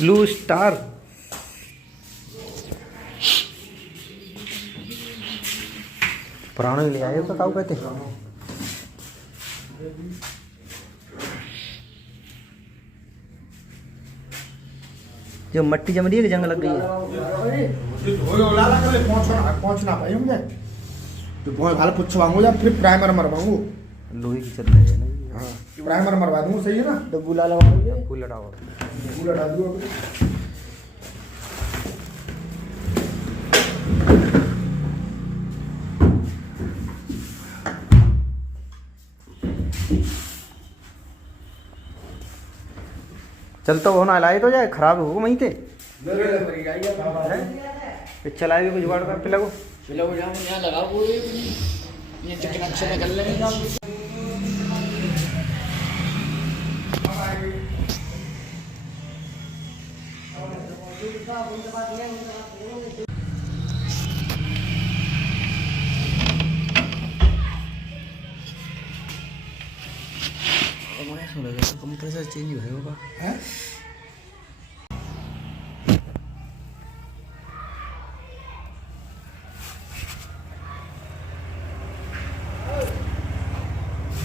Blue star पुराने ले आए तो काऊ कहते जो मट्टी जम रही है कि जंग लग गई है पहुंचना भाई मुझे तो बहुत भाला पुछवाऊंगा या फिर प्राइमर मरवाऊंगा लोहे की चल रही है ना। हाँ प्राइमर मरवा दूंगा सही है ना डब्बू ला लगाऊंगा फूल लटाओ डब्बू लटा दूंगा चलता हो ना लाए तो जाए खराब हो वहीं थे चलाए भी कुछ जुगाड़ कर पिला को यहाँ लगा पूरे ये कनेक्शन कर लेंगे कंप्रेसर चेंज हुआ होगा हैं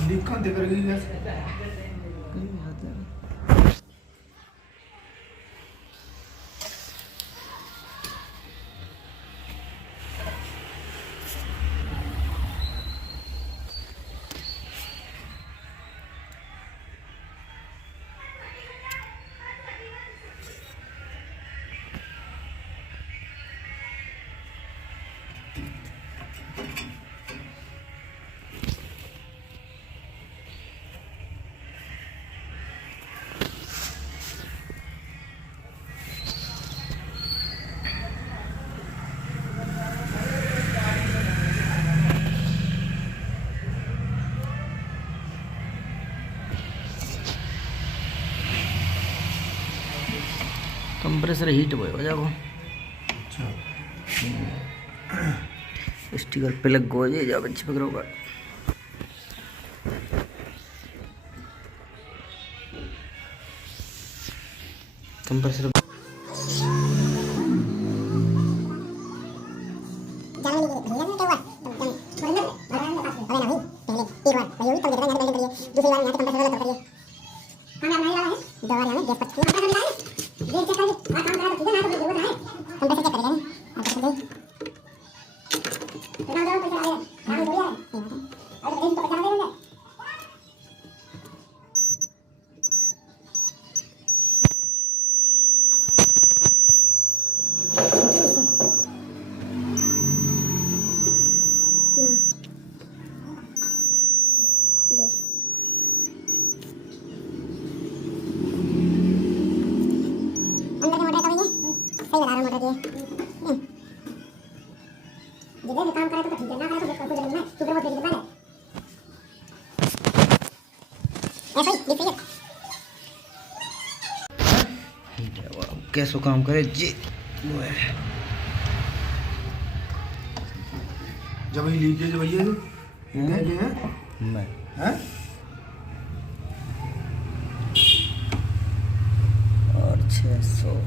दिक्कत कर गई है कंप्रेसर हीट हो जाओ स्टिकर प्लग हो जाए जब अच्छे पकड़ोगा कंप्रेसर कैसो काम करे जी वो है जब ये लीकेज भैया ये है मैं हैं और 600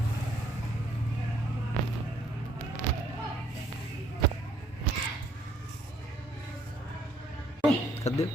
कर दे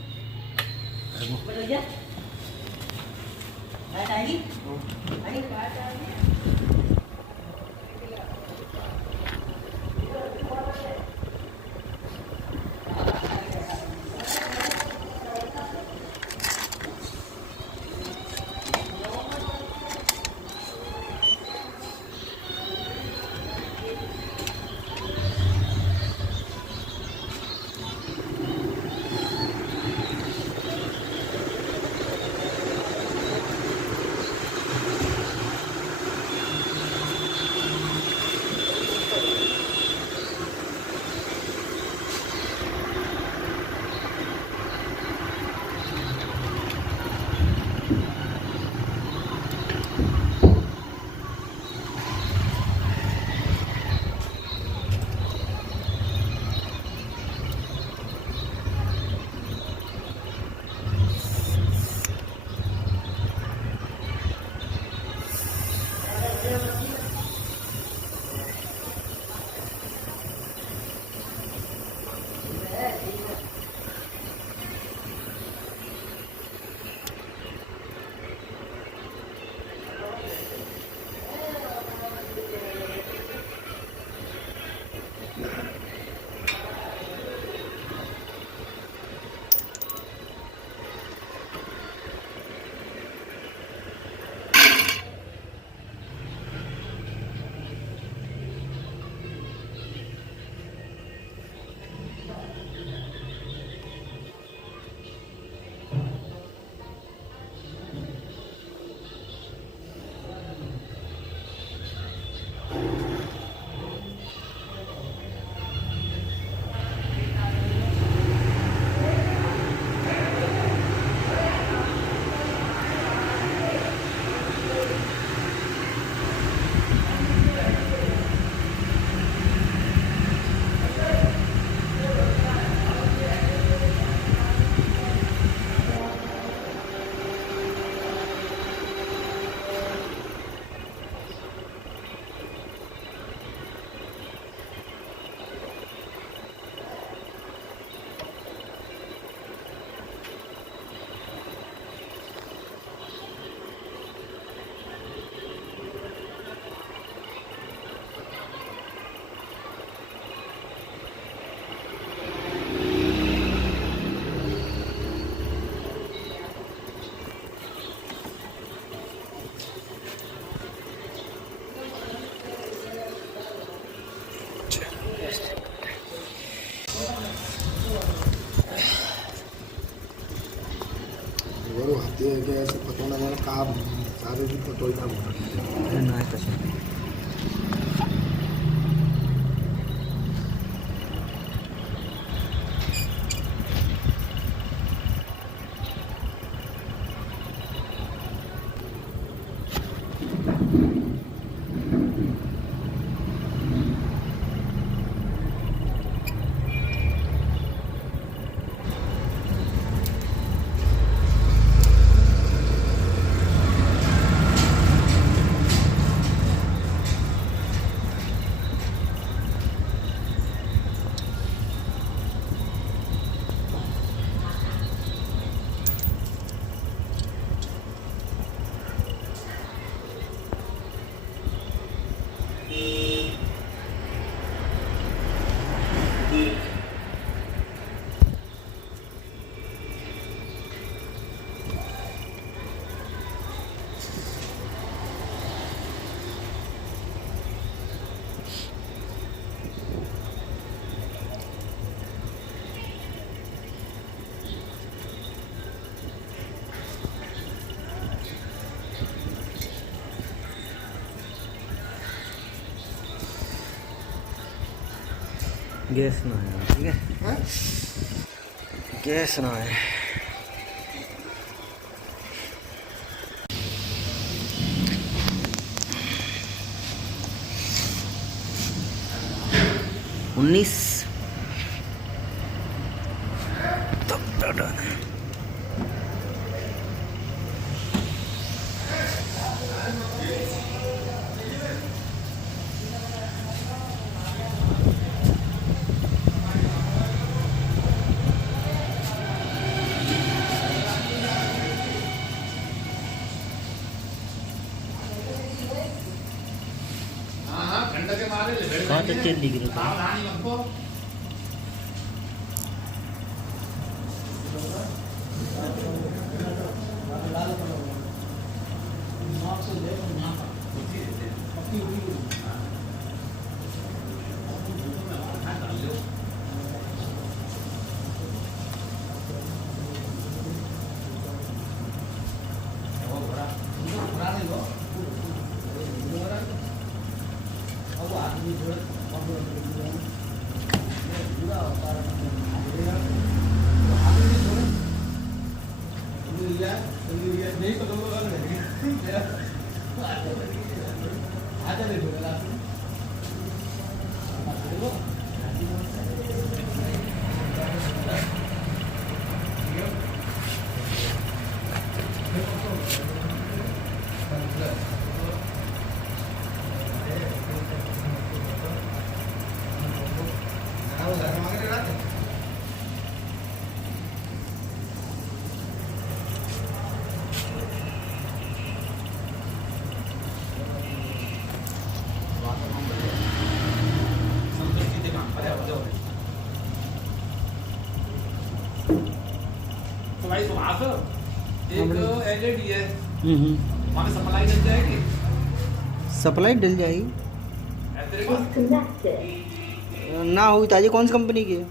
गैस पतो ना जाने काम सारे भी पतो ही ना बोल ना कसम गैस ना है, ठीक है, गैस ना है। उन्नीस बहुत अच्छे दिख रहे थे। तो भाई सुभाष एक एलईडी है, वहाँ पे सप्लाई मिल जाएगी। सप्लाई डल जाएगी तेरे को ना होगी ताजी। कौन सी कंपनी की है?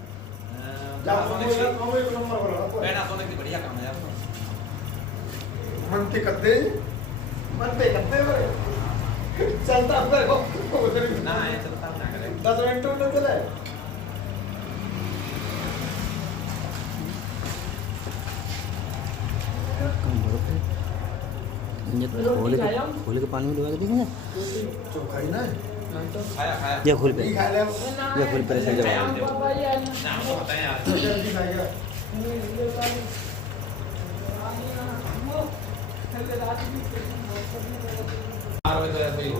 पैनासोनिक की बढ़िया काम है यार। मनते करते चलता अपने को ना है चलता ना करे 10 मिनट में चले। खोल के पानी में डुबा के देखेंगे। खाई ना खाया ये खोल पे, नहीं खा ले ये खोल पे ऐसे जवाब नाम तो बताएं यार। जल्दी खाएगा। तो ऐसे ही हो।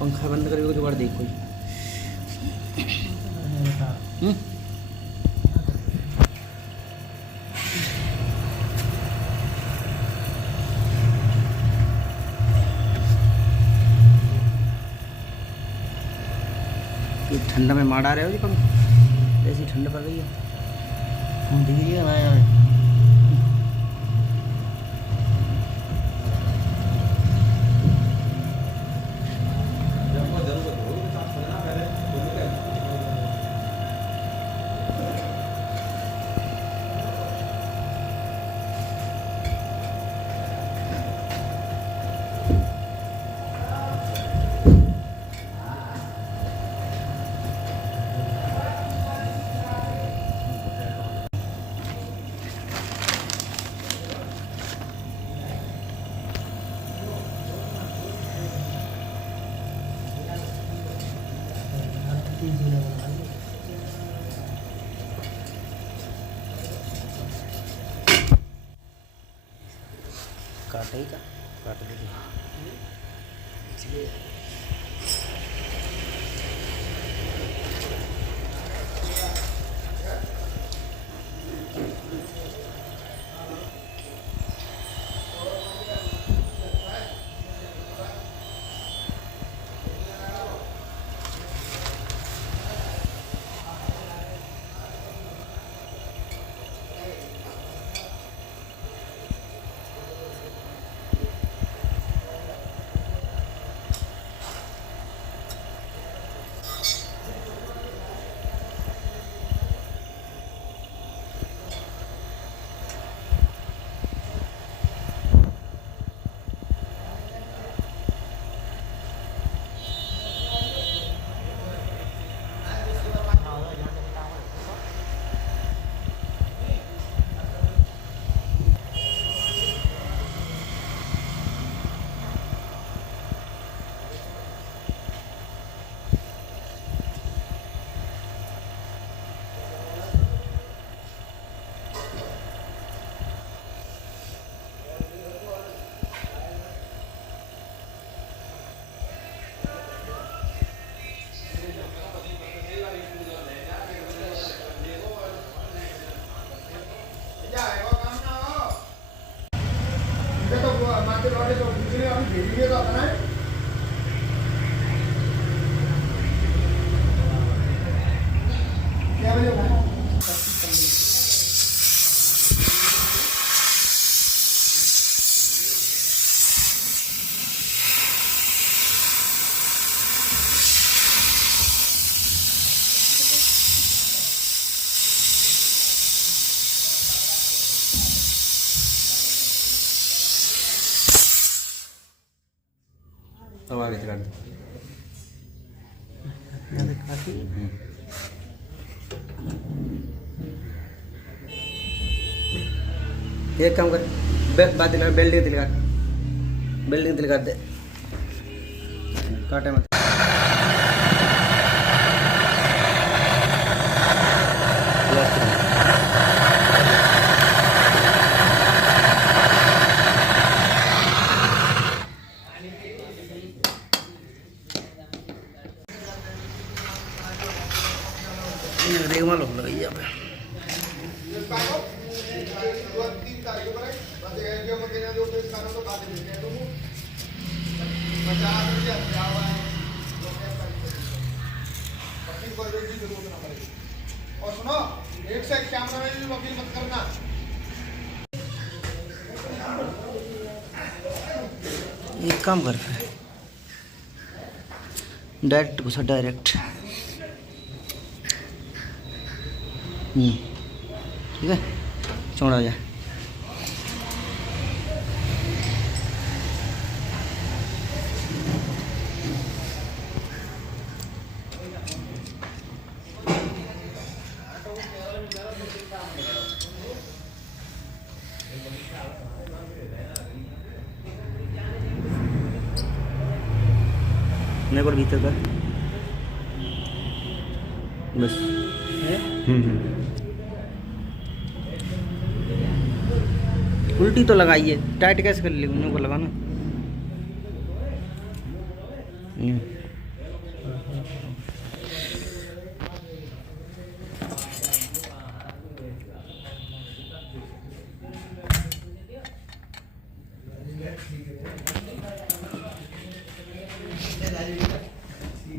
पंखा बंद करके जुगाड़ देख कोई। ठंडा में मार आ रहे हो जी पंखा, ऐसी ठंड पड़ रही है। धीरे ना यार, काट ही काट दे इसलिए अब आगे चला दो। एक काम कर, बेल्डिंग दिलवा दे, काटे मत। रेगमाल हो लगी यहाँ पे। और सुनो, एक से एक कैमरा में भी वकील मत करना। एक काम कर, डायरेक्ट घुसा, डायरेक्ट। ठीक है, चौड़ा जा। नहीं को भीतर कर बस। उल्टी तो लगाइए, टाइट कैसे कर ली उन्हीं को लगाना।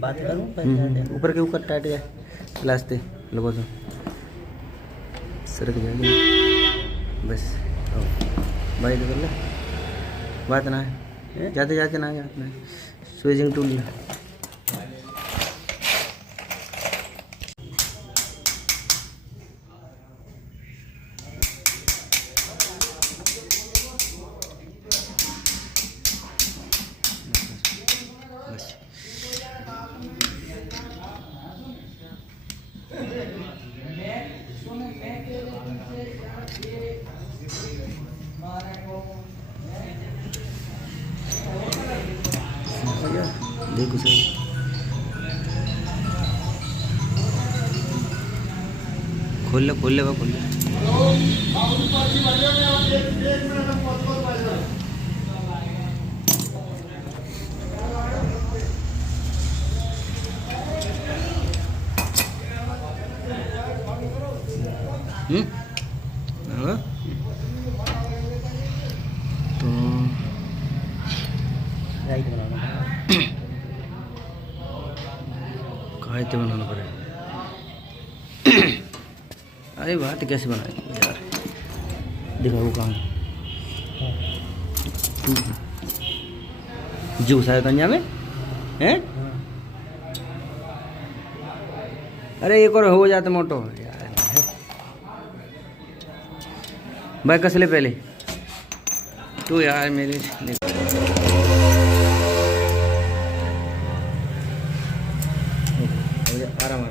बात करूं ऊपर के ऊपर टाइट है लास्ते लगो तो सरक जाएगी बस। भाई तो कर ले बात ना है जाते जाते ना स्विचिंग टूल ना देखो सही खोल ले खोल ले खोल ले। तो राइट बनाना खाते बनाना पड़ेगा। अरे बात कैसे बनाएंगे यार दिखाओ काम जूस आया कन्या में हैं। अरे एक और हो जाते मोटो यार भाई कसले पहले तो यार मेरे आराम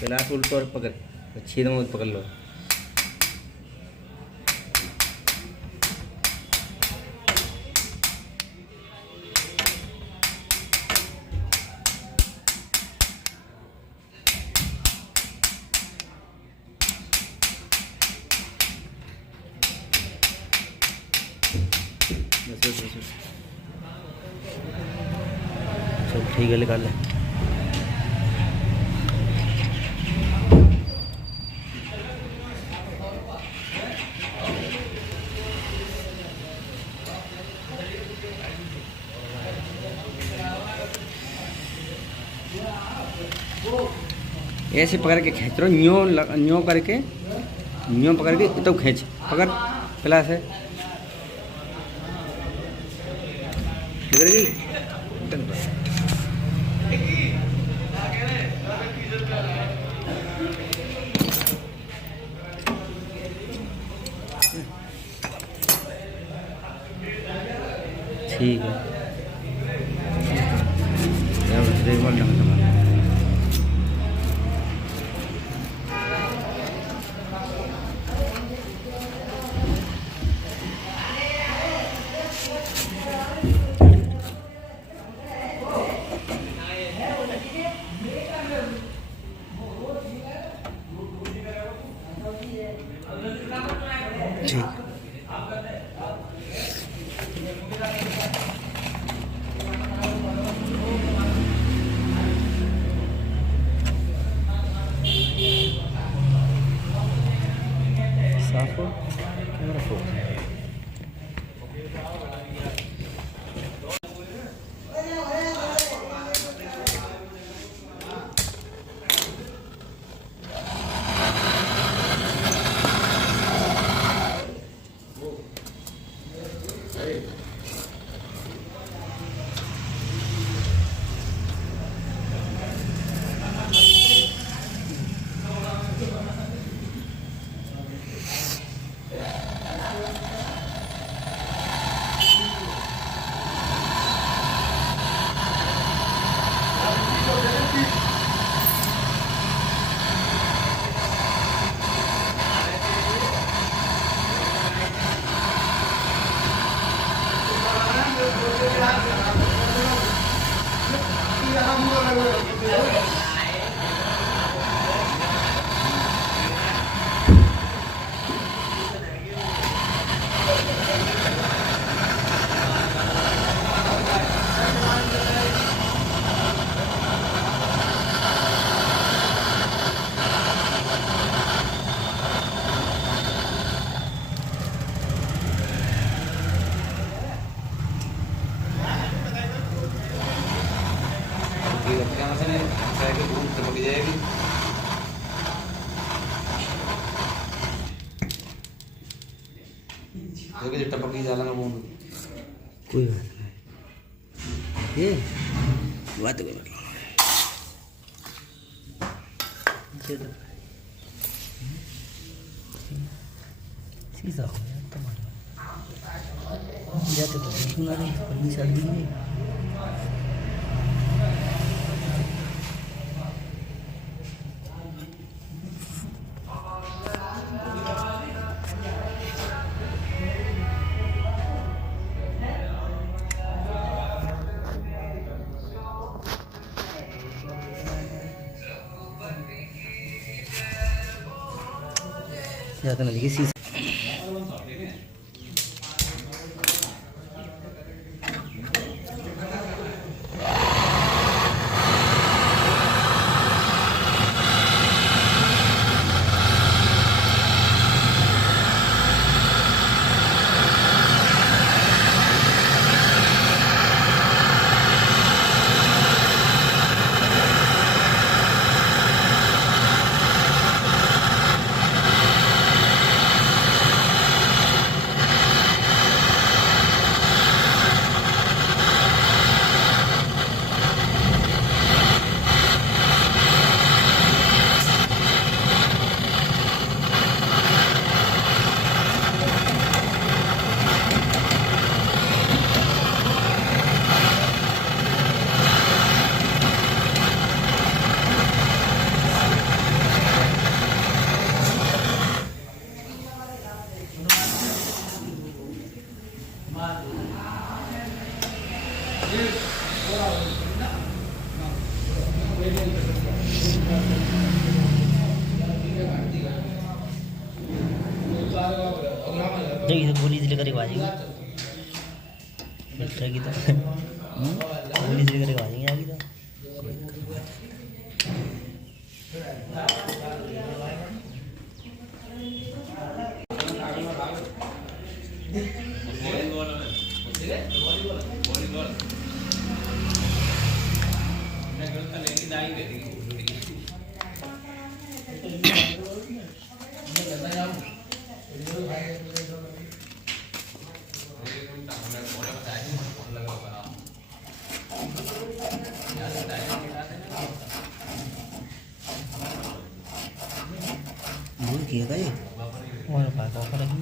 गिलास उल्टो और पकड़ छीद में पकड़ लो। बस चल ठीक है निकाल ले। ऐसे पकड़ के खींच लो न्यो करके न्यो पकड़ के तो खींच पकड़ प्लास है ठीक है। ठीक है ठीक। इसने कह के बूंद टपक जाएगी। देखिए टपक ही डालेंगे बूंद। कोई बात नहीं, ये बात कर लो। सीधा हो गया तुम्हारा, जाते तो सुना नहीं, पन्नी साल भी नहीं। जाता नहीं किसी देखिए गोली इसलिए करेगा बाजेगी फिल्टर की तो गोली इसलिए करेगा बाजेंगे आगे तो भूल किया था ये और पास ऑफर रखी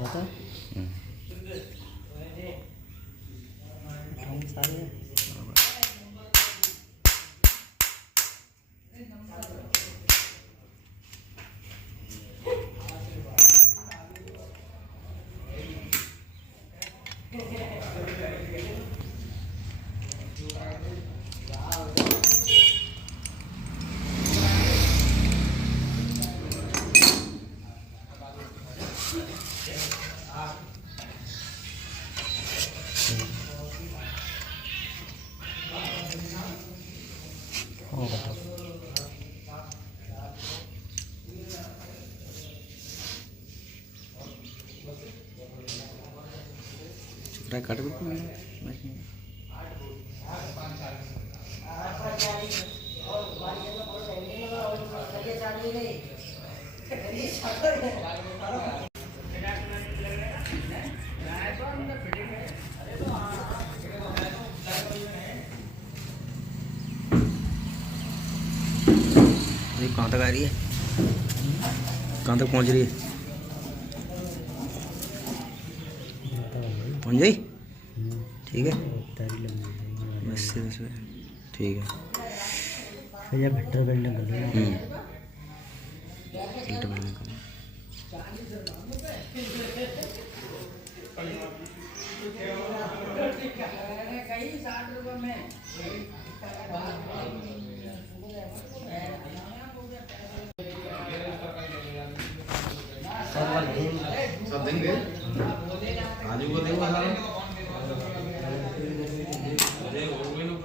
होता सारे चुकरा काट दो कहाँ तक आ रही है, कहाँ तक पहुँच रही है, पहुँच गई। ठीक है बस ठीक है। भैया भट्टर करने बोले सीट बनने का। सब देंगे आज को देखो भी नहीं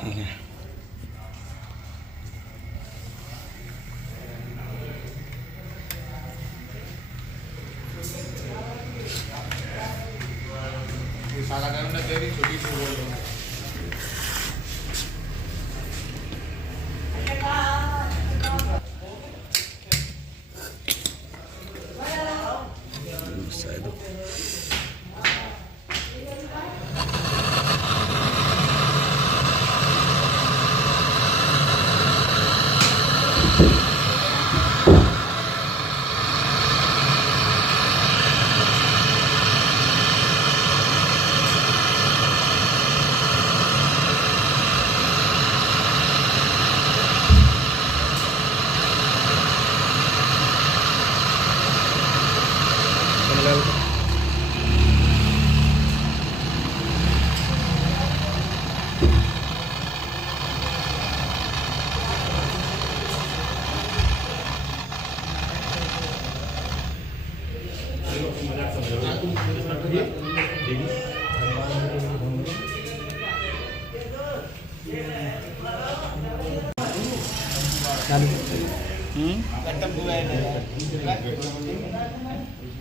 ठीक है। सारा काम ना तेरी छोटी सी बोल दो शायद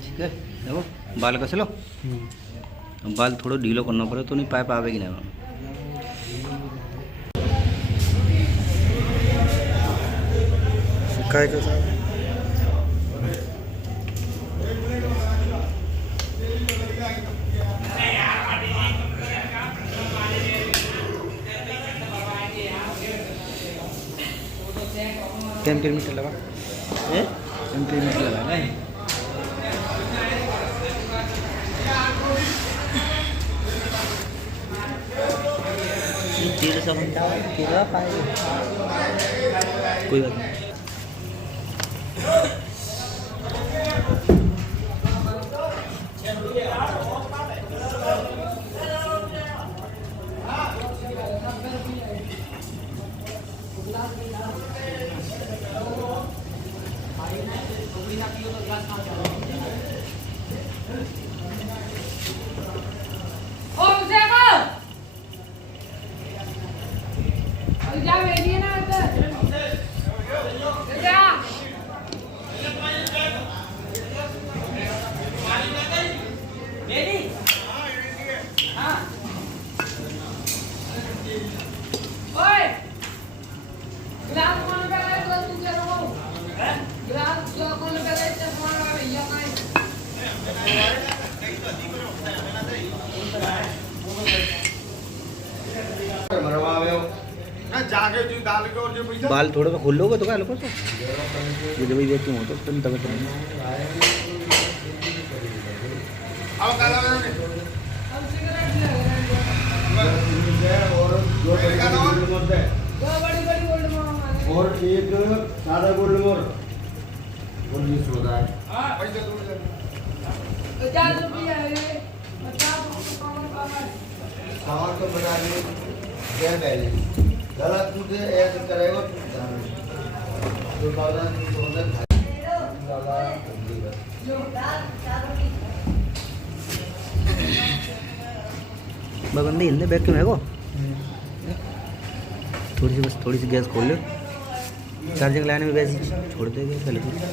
ठीक है। देखो बाल कस लो, बाल थोड़ा ढीलो करना पड़े तो नहीं पाइप आवेगी ना। काय का साहब टेम्परेचर लगा, टेम्परेचर लगा है। तेरे सब पूरा पाएगा, कोई बात नहीं। जाके जो डाल के और जो पैसा बाल थोड़ा खोल लोगे तो क्या लोगों तो ये जब ये क्यों होता तुम तब तो अब काला मैंने और एक सादा गोल्ड मोर और 20 होता है। पैसा दूर से 50 रुपया है 50 सामान तो बता दिए क्या पहले गलत मुझे ऐसे करेगा तो बाबा तो उधर बगंदे हिलने बैग क्यों है को थोड़ी सी गैस खोल लो चार्जिंग लाने में वैसे ही छोड़ देंगे पहले तो बस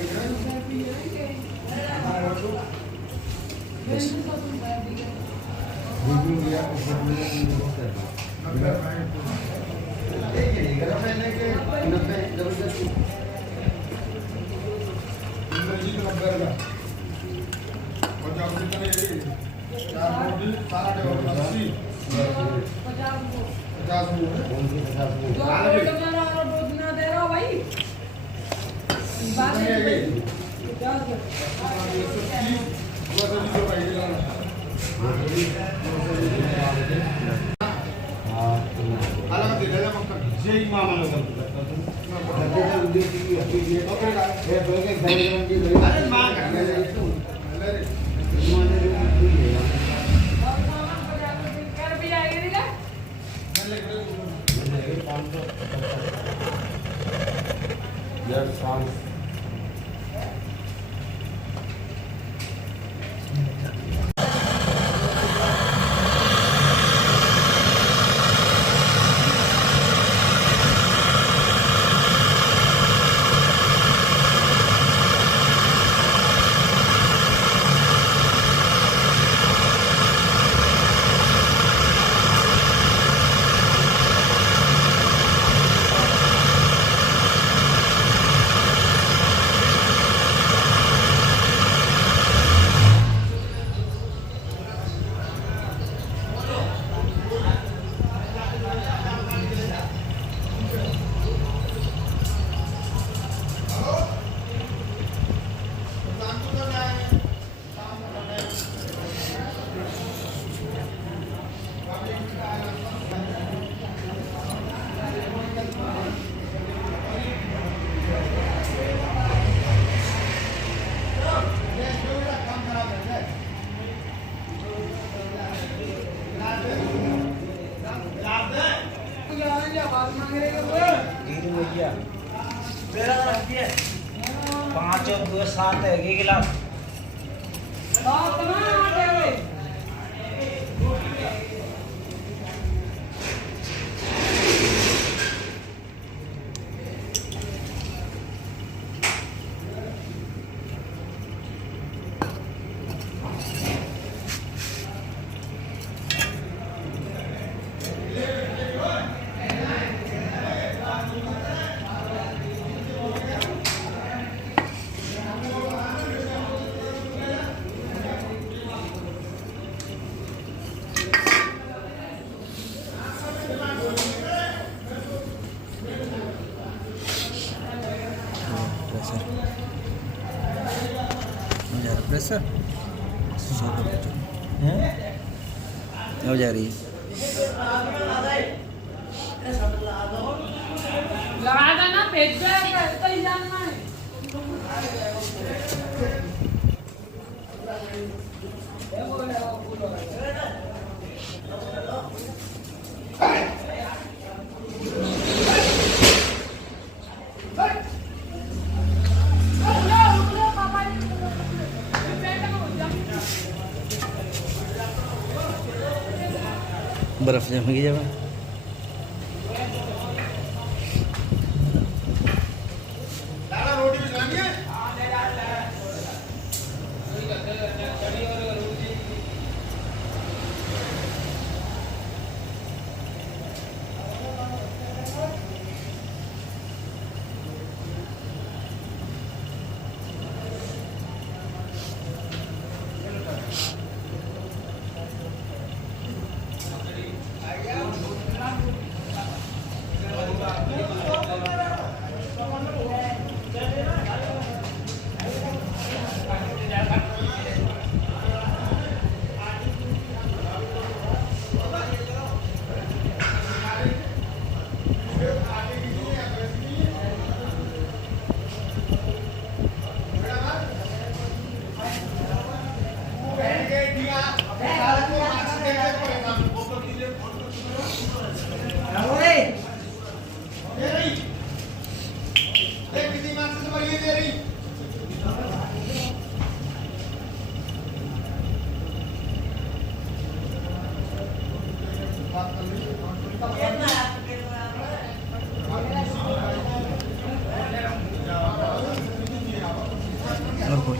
पाँच और 2 7 है एक गिलास प्रेशर हो जा रही है लगा देना भेज दो तो ही जानना है बर्फ जमेगी जब रोटी भी खानी है और कोई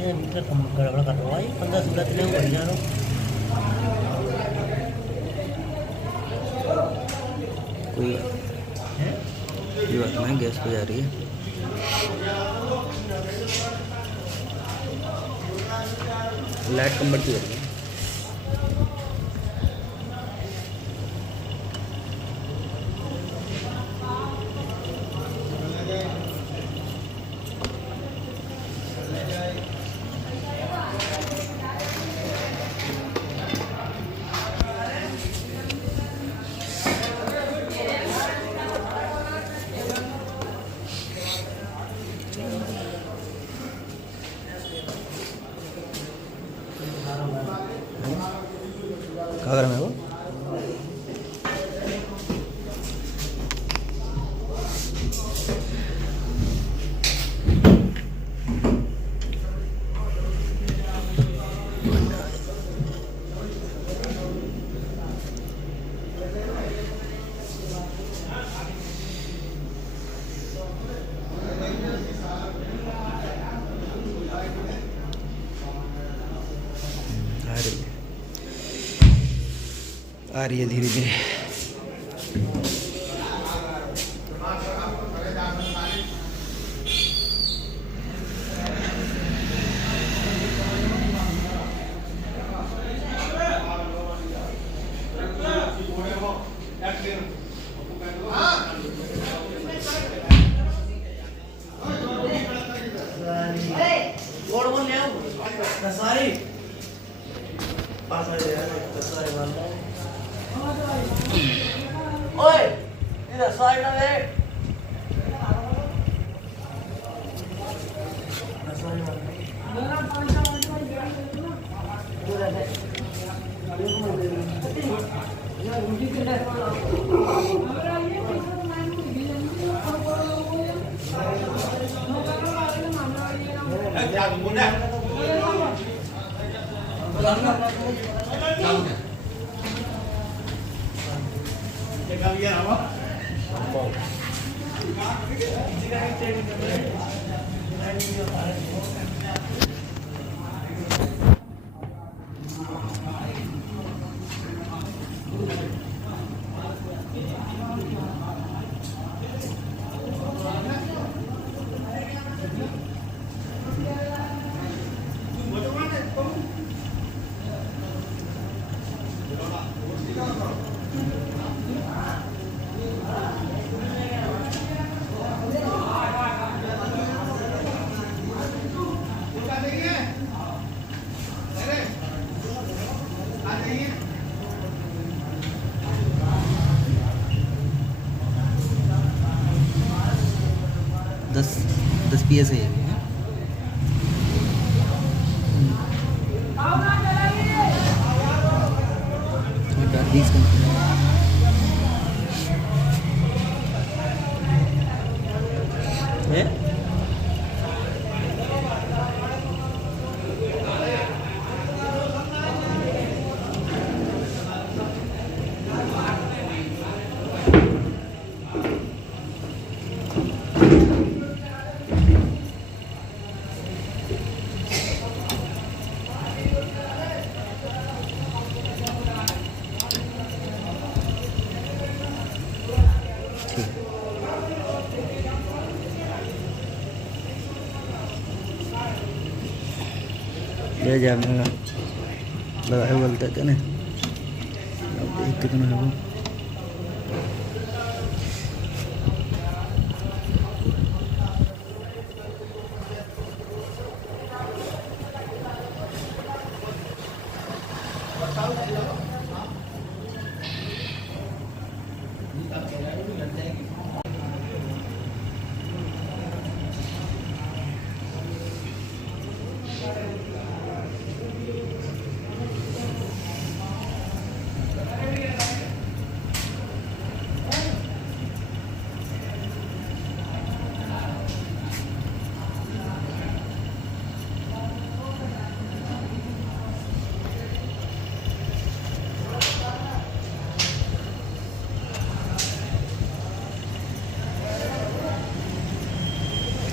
ये मीटर कम गड़बड़ कर रहा है 15-16 किलो बढ़ जा रहा कोई बात नहीं गैस पे जा रही है लाइट कम बढ़ती जा रही है क्या कर रहा है वो आ रही है धीरे धीरे ओए इधर साइड में दस PS है ले जाएगा लगाए बोलते थे ना देख कितना है वो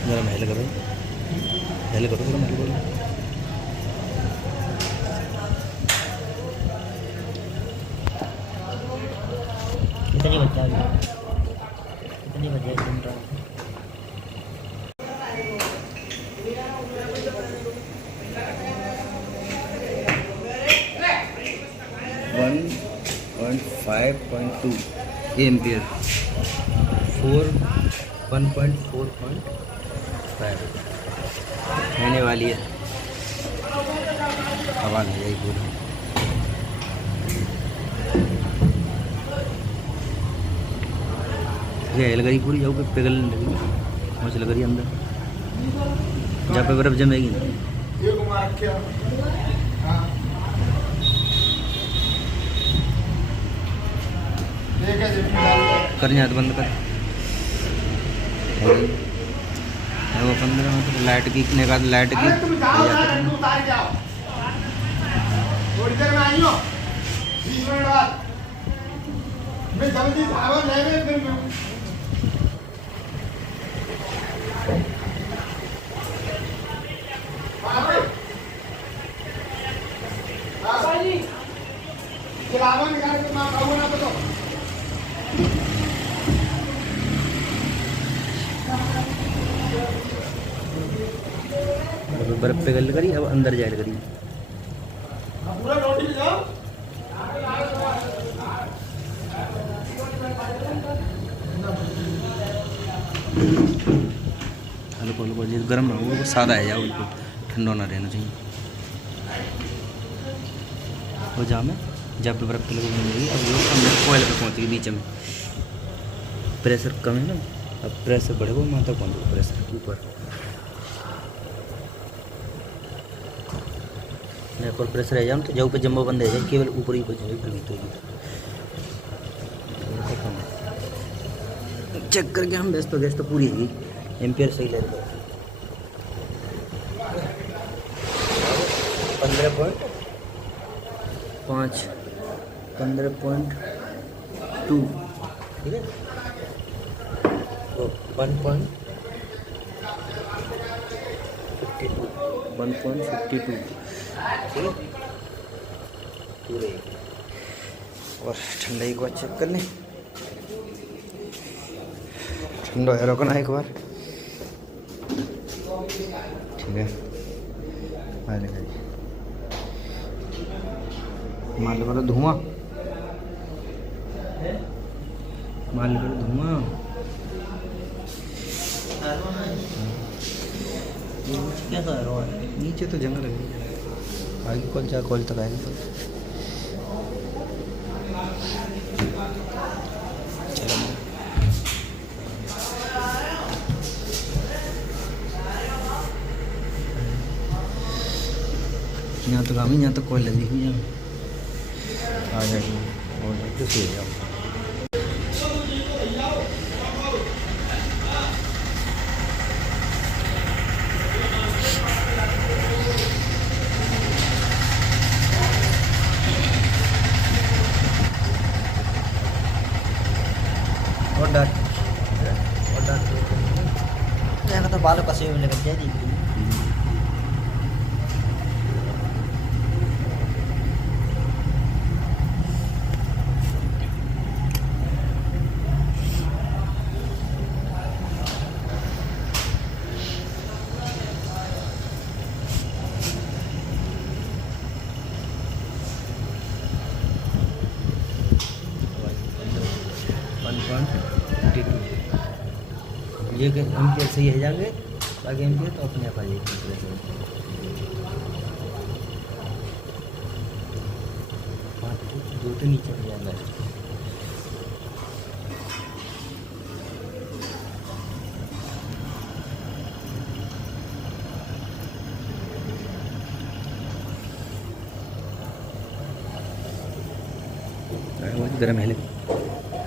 जरा महल करो, महल करो, थोड़ा महल करो। कितनी बच्चा है, कितनी बच्चा है घूम रहा है। 1.5.2 एम्पियर 1.4.5 रहने वाली है, हवा नहीं जाएगी पूरी। ये हिल गई पूरी, जाओ पे पिघलने लगी, मच लग रही अंदर, जहाँ पे बर्फ जमेगी ना। ये घुमा रखे हाँ ये क्या कर हाथ बंद कर। वो 15 मतलब लाइट की निकाल, लाइट की तुम जाओ ना, तुम उतार जाओ थोड़ी देर में आई हो 20 मिनट बाद मैं जल्दी धावा ले गए फिर मैं खिलावा निकाल के मैं खाऊंगा ना तो बर्फ पिघल करी, अब अंदर जाए करी। पूरा रोटी ले जाओ हल्को हल्को जी गर्म ना हो, वो सादा है जाओ, बिल्कुल ठंडा ना रहना चाहिए। वो जाम है, जब भी बर्फ पिघल मिलेगी अब वो अंदर कोयल पे पहुँचेगी, नीचे में प्रेशर कम है ना, अब प्रेशर बढ़ेगा माथा पहुँचेगा प्रेशर के ऊपर। और प्रेशर आ जाए तो जाओ पे जम्बो बंद है जाए, केवल ऊपर ही बचेंगे, फिर भीतर चेक करके हम गैस तो पूरी है, एम्पियर सही ले रहा है। 15.5 15.2 ठीक है, 1.52 ठीक है पूरे। और ठंडा एक बार चेक कर लें, ठंडा है, रोकना एक बार ठीक है। मान लो धुआं, मान लो धुआं, क्या कर रहा है नीचे तो जंगल है, आगे कौन सा कॉल तक आएगा। यहाँ तो काम ही, यहाँ तो कॉल लगी हुई है, आ जाएगी और तो सो जाओ। और डर यहाँ तो बालों कसे हुए लग जाए। ये एम्पियर सही है जाएंगे, बाकी एम्पियर तो अपने आप आ जाएगी। दो तो नीचे हो जाएगा। गरम है हल्का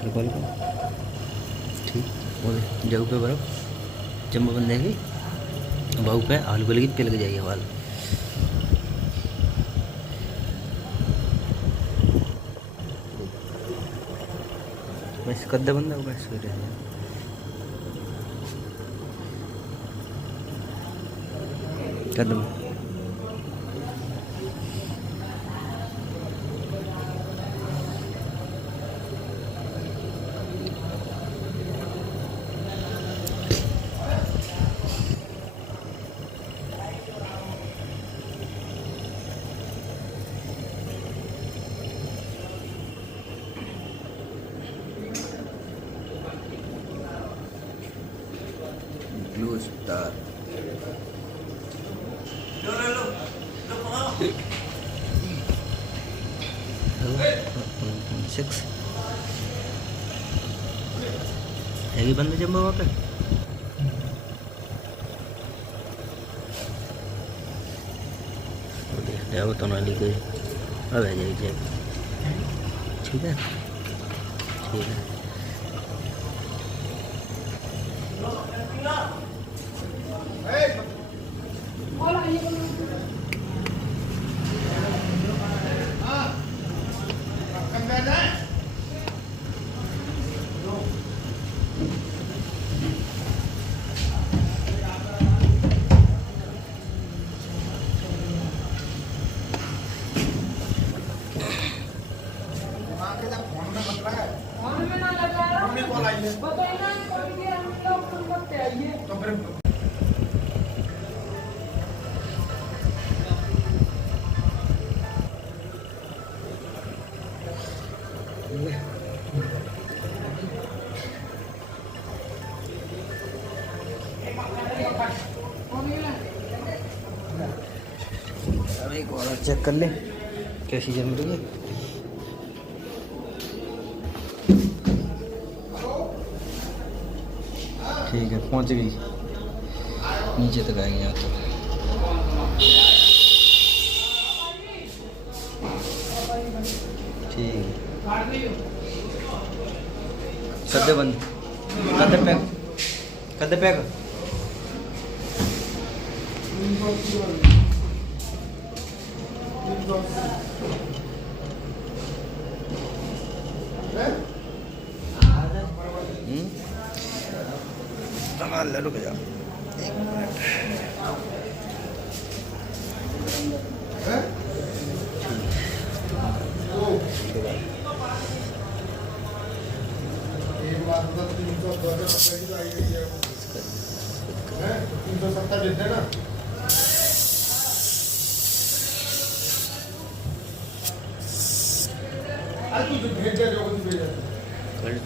हल्का ठीक हो गया। जगह पे बर्फ जम्बो बन जाएगी भाव पे आलू को लगी पे लग जाएगी वाल। बस कद्दा बंदा होगा सो रहे कदम ब्लू स्टार सिक्स है बंद जब वहाँ पे जाओ तो नाली के अब आ जाइए। ठीक है ठीक है फोन में ना लगा रहा हूँ बताइए ना कौन सी हम लोग नंबर पे आइए तो फिर अब एक और चेक कर ले कैसी जम रही है। ठीक है पहुंच गई नीचे तक आएंगे यहाँ तक। ठीक है सद्दे बंद कद्दे पैक संभाल ले रुक जा एक मिनट।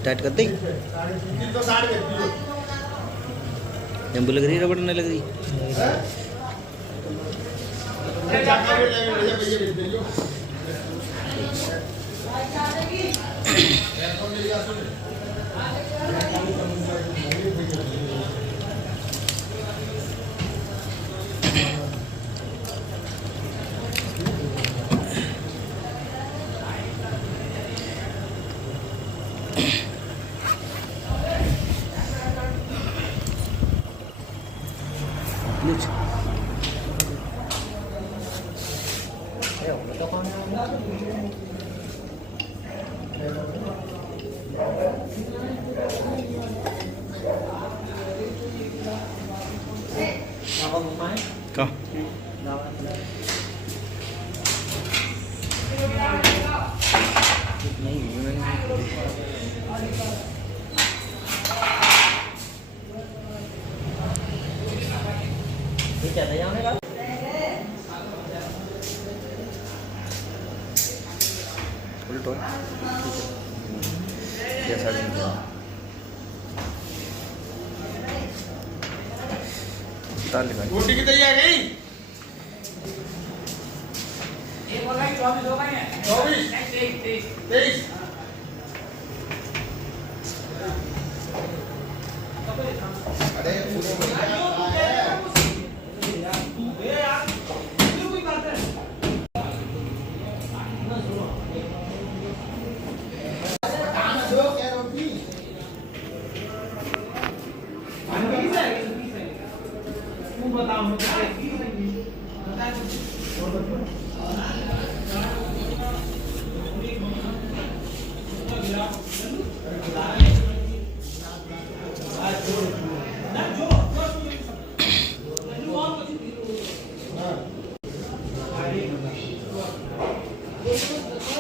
टाइट कर दी जंबू लग रही रबड़ नहीं लग रही। Kau. उल्टो या साइड में ताल लगा रोटी की तैयारी आ गई एक और लाइन 24 हो गए हैं 24 23 23 अरे